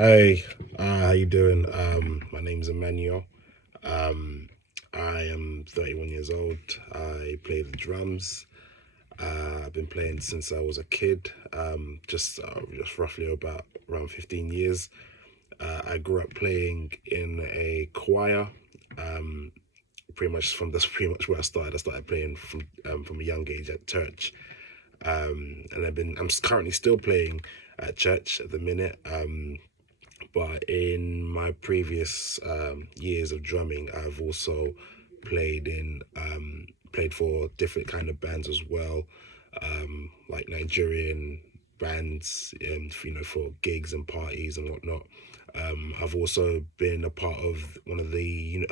Hey, how you doing? My name's Emmanuel. I am 31 years old. I play the drums. I've been playing since I was a kid, just roughly about around 15 years. I grew up playing in a choir. Um, pretty much where I started. I started playing from a young age at church, and I'm currently still playing at church at the minute. But in my previous years of drumming, I've also played for different kind of bands as well, like Nigerian bands, and for gigs and parties and whatnot. I've also been a part of one of the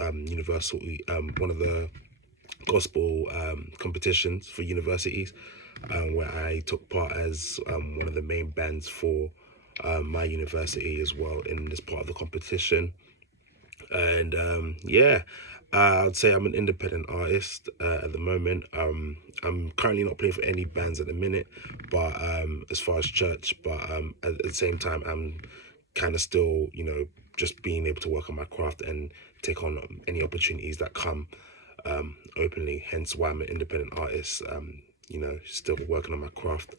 one of the gospel competitions for universities, where I took part as one of the main bands for my university as well in this part of the competition. And I'd say I'm an independent artist at the moment. I'm currently not playing for any bands at the minute, but as far as church, but at the same time, I'm kind of still, just being able to work on my craft and take on any opportunities that come openly. Hence why I'm an independent artist. Still working on my craft.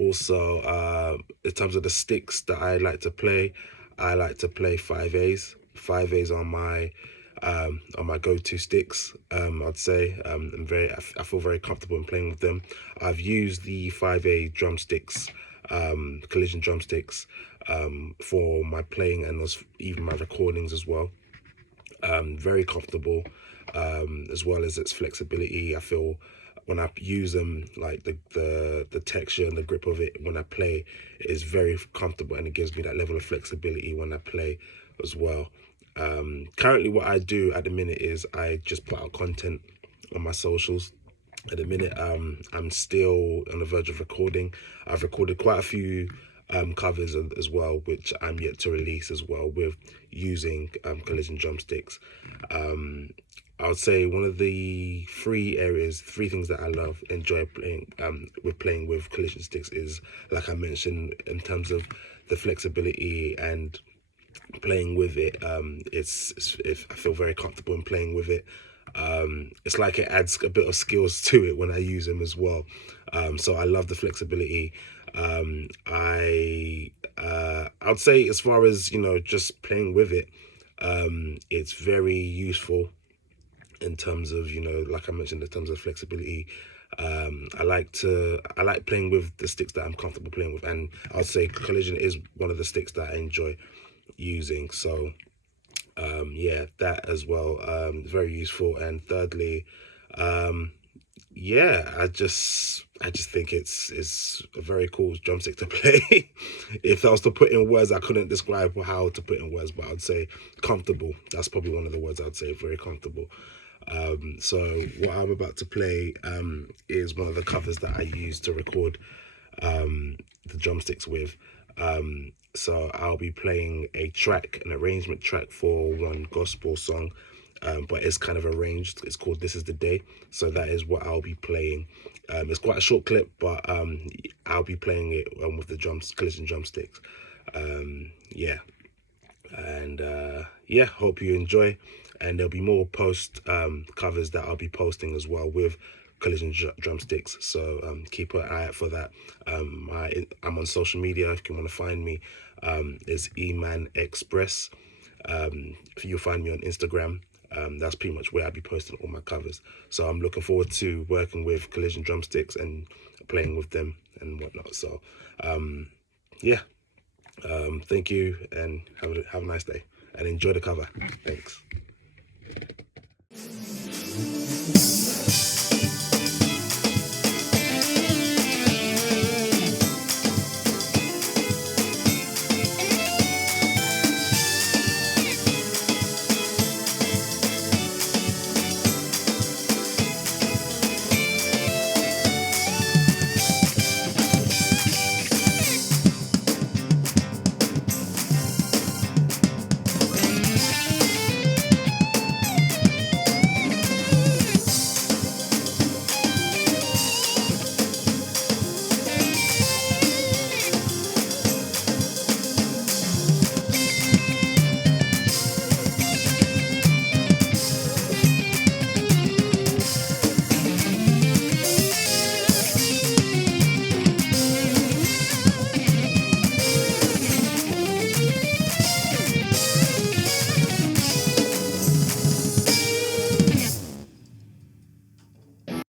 Also, in terms of the sticks that I like to play 5As. 5As are my go-to sticks. I'd say I feel very comfortable in playing with them. I've used the 5A drumsticks, Collision drumsticks, for my playing and even my recordings as well. Very comfortable, as well as its flexibility. I feel when I use them, like the texture and the grip of it when I play is very comfortable, and it gives me that level of flexibility when I play as well. Currently, what I do at the minute is I just put out content on my socials. At the minute, I'm still on the verge of recording. I've recorded quite a few covers as well, which I'm yet to release as well with using Collision drumsticks. I would say one of the three things that I enjoy playing with Collision sticks is, like I mentioned, in terms of the flexibility and playing with it. I feel very comfortable in playing with it. It's like it adds a bit of skills to it when I use them as well. So I love the flexibility. I'd say, as far as just playing with it, it's very useful in terms of, like I mentioned, in terms of flexibility. I like playing with the sticks that I'm comfortable playing with, and I'd say Collision is one of the sticks that I enjoy using. So yeah, that as well, very useful. And thirdly, yeah, I just think it's a very cool drumstick to play. If I was to put in words, I couldn't describe how to put in words, but I'd say comfortable. That's probably one of the words I'd say. Very comfortable. So what I'm about to play is one of the covers that I use to record the drumsticks with. So I'll be playing an arrangement track for one gospel song, but it's kind of arranged. It's called "This Is the Day," so that is what I'll be playing. It's quite a short clip, but I'll be playing it with the Collision drumsticks. Yeah, and yeah, hope you enjoy. And there'll be more covers that I'll be posting as well with Collision drumsticks, so keep an eye out for that. I'm on social media if you want to find me. It's Eman Express. You'll find me on Instagram. That's pretty much where I'll be posting all my covers. So I'm looking forward to working with Collision drumsticks and playing with them and whatnot. So yeah, thank you, and have a nice day and enjoy the cover. Thanks.